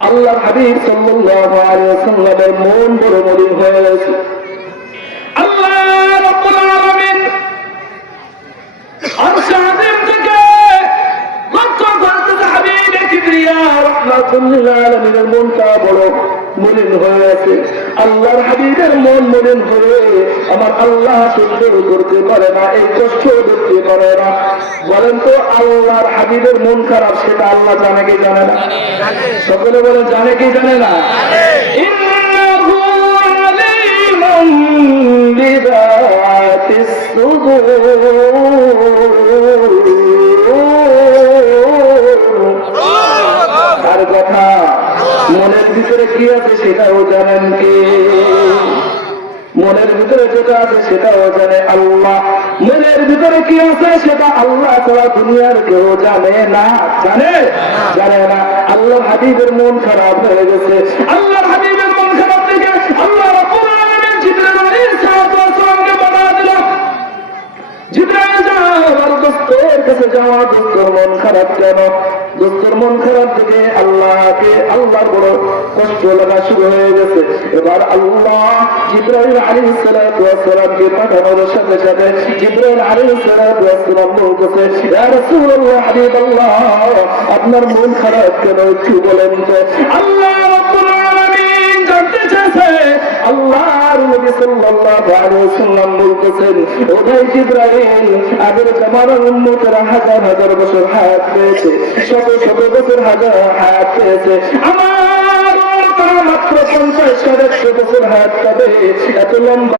আল্লাহর হাবিব সাল্লাল্লাহু আলাইহি ওয়াসাল্লামের মন বড় মলিন হয়ে গেছে। আল্লাহ রাব্বুল আলামিন আরশ আযীম থেকে লক্ষ্য করতে হাবিবে কিবরিয়া রাহমাতুল লিল আলামিনের মনটা বড় মলিন হয়ে আছে। আল্লাহর হাবিবের মন মলিন হয়ে আমার আল্লাহ সহ্য করতে পারে না, এই কষ্ট দেখতে পারে না। বলেন তো আল্লাহর হাবিবের মন খারাপ সেটা আল্লাহ জানে কি জানে না? সকলে বলে জানে কি জানে না? ইন্নাহু আলিমুন বিযাতিস সুদূর। আর কথা মনের ভিতরে কি আছে সেটাও জানেন কে? মনের ভিতরে যেটা আছে সেটাও জানে আল্লাহ। মনের ভিতরে কি আছে সেটা আল্লাহ ছাড়া দুনিয়ার কেউ জানে না। জানে জানে না। আল্লাহর হাবিবের মন খারাপ হয়ে গেছে। আল্লাহর হাবিবের মন খারাপ থেকে আল্লাহ রাব্বুল আলামিন জিবরাইল আলাইহিস সালামকে বাধা দিল। জিবরাইল যাও আমার দোস্তের কাছে যাওয়া, দোস্তের মন খারাপ কেন? দোস্তের মন খারাপ থেকে আল্লাহর বড় কষ্ট লাগা শুরু হয়ে গেছে। এবার আল্লাহ জিবরাইল আলাইহিস সালামকে পাঠানোর সাথে সাথে জিবরাইল আলাইহিস সালাম বলতেছে, ইয়া রাসূলুল্লাহ, হাবিবাল্লাহ, আপনার মন খারাপ কেন একটু বলেন তো। আল্লাহ রাব্বুল আলামিন জানতে চেয়েছে। আল্লাহর নবী সাল্লাল্লাহু আলাইহি ওয়াসাল্লাম বলতেছেন, ও ভাই জিবরাইল, আগের জামানার উম্মতেরা হাজার হাজার বছর হায়াত পেয়েছে, শত শত বছর হাজার হায়াত পেয়েছে। আমার মাত্র 50-100 বছর হায়াত পাবে। এত লম্বা